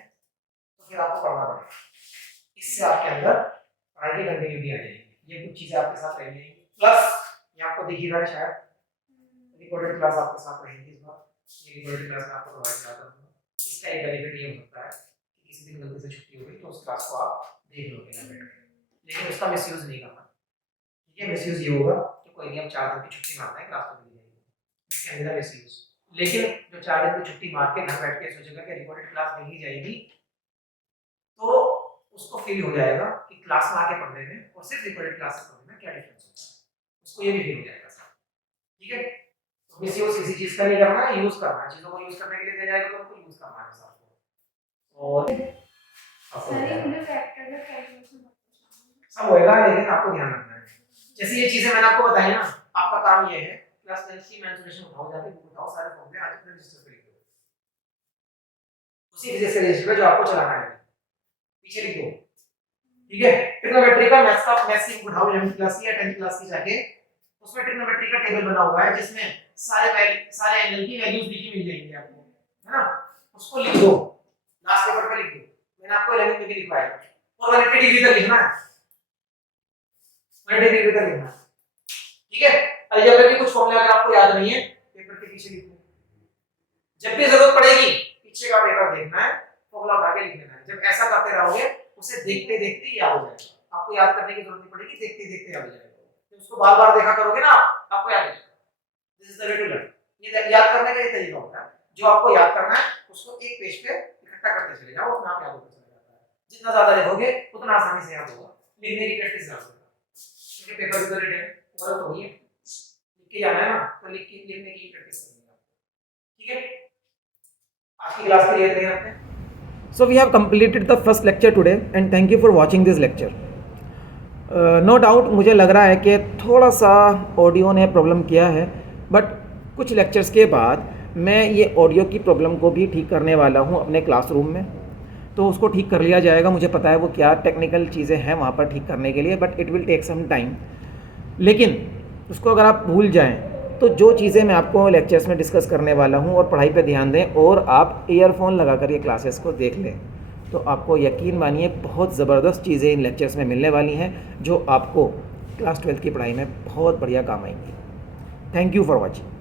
तो फिर आपको पढ़ना पड़ेगा। इससे आपके अंदर पढ़ाई की कंटिन्यूटी आ जाएगी। ये कुछ चीजें आपके साथ रहेंगी, प्लस ये आपको दिख ही रहा है शायद, रिकॉर्डेड क्लास आपके साथ रहेगी इस बार। ये रिकॉर्डेड क्लास में आपको प्रोवाइड कराता हूं। इसका एक बेनिफिट ये हो सकता है कि किसी दिन गलती से छुट्टी हो गई तो उस क्लास को आप देख लोगे ना बैठ के, लेकिन उसका मिसयूज नहीं करना, ठीक है। मिसयूज ये होगा कि कोई नहीं, हम 4 दिन की छुट्टी मारते हैं, क्लास तो मिल जाएगी, इसके अंदर मिसयूज। लेकिन जो 4 दिन की छुट्टी मार के घर बैठ के सोचेगा कि रिकॉर्डेड क्लास मिल ही जाएगी, तो उसको फील हो जाएगा कि क्लास में आके पढ़ने में और सिर्फ रिकॉर्डेड क्लास से पढ़ने में क्या डिफरेंस होता है, उसको ये भी फील हो जाएगा सर, ठीक है। तो मिसयूज किसी चीज का नहीं करना है, यूज करना है, चीजों को यूज करने के लिए दिया जाएगा तो उनको यूज करना है सर को। और सारी मुझे वेक्टर का कैलकुलेशन सब होएगा, लेकिन आपको ध्यान रखना है, जैसे ये चीजें मैंने आपको बताई ना, आपका काम ये है क्लास 10 की मेंसुरेशन उठाओ, जाके बुक उठाओ, सारे फॉर्मूले आज अपने रजिस्टर पे लिख दो, उसी फिजिक्स के रजिस्टर पे जो आपको चलाना है पीछे लिख दो, ठीक है। ट्रिग्नोमेट्री का मैथ्स की उठाओ 11th क्लास की या 10th क्लास की, जाके उसमें ट्रिग्नोमेट्री का टेबल बना हुआ है जिसमें सारे एंगल की वैल्यूज लिखी मिल जाएंगी आपको, है ना, उसको लिख दो, लास्ट पेपर पे लिख दो। मैंने आपको 11th में भी लिखवाया और 180 डिग्री तक लिखना है, 180 डिग्री तक लिखना है, ठीक है। अलजेब्रा के कुछ फॉर्मूले अगर आपको याद नहीं है पेपर के पीछे लिख दो, जब भी जरूरत पड़ेगी पीछे का पेपर देखना है, फॉर्मूला उठा के लिख लेना है। जब ऐसा करते रहोगे उसे देखते देखते ही याद हो जाएगा, आपको याद करने की जरूरत नहीं पड़ेगी, देखते देखते याद हो जाएगा। जब उसको बार बार देखा करोगे ना आपको याद हो जाएगा। This is the way to learn. ये याद करने का ये तरीका होता है, जो आपको याद करना है उसको एक पेज पे इकट्ठा करते चले जाओ, अपने आप याद होता चला जाता है। जितना ज्यादा लिखोगे उतना आसानी से याद होगा, लिखने की प्रैक्टिस ज्यादा होगा, क्योंकि पेपर भी तो रिटन और तो ये लिख के जाना है ना, तो लिखने की प्रैक्टिस करनी है, ठीक है। आज की क्लास के लिए तैयार रखते हैं। So we have completed the first lecture today and thank you for watching this lecture. No doubt मुझे लग रहा है कि थोड़ा सा ऑडियो ने प्रॉब्लम किया है, बट कुछ लेक्चर्स के बाद मैं ये ऑडियो की प्रॉब्लम को भी ठीक करने वाला हूँ अपने क्लासरूम में, तो उसको ठीक कर लिया जाएगा। मुझे पता है वो क्या टेक्निकल चीज़ें हैं वहाँ पर ठीक करने के लिए, but it will take some time. लेकिन उसको अगर आप भूल जाएं तो जो चीज़ें मैं आपको लेक्चर्स में डिस्कस करने वाला हूँ और पढ़ाई पे ध्यान दें और आप ईयरफोन लगा कर ये क्लासेस को देख लें, तो आपको यकीन मानिए बहुत ज़बरदस्त चीज़ें इन लेक्चर्स में मिलने वाली हैं जो आपको क्लास 12 की पढ़ाई में बहुत बढ़िया काम आएंगी। Thank you for watching.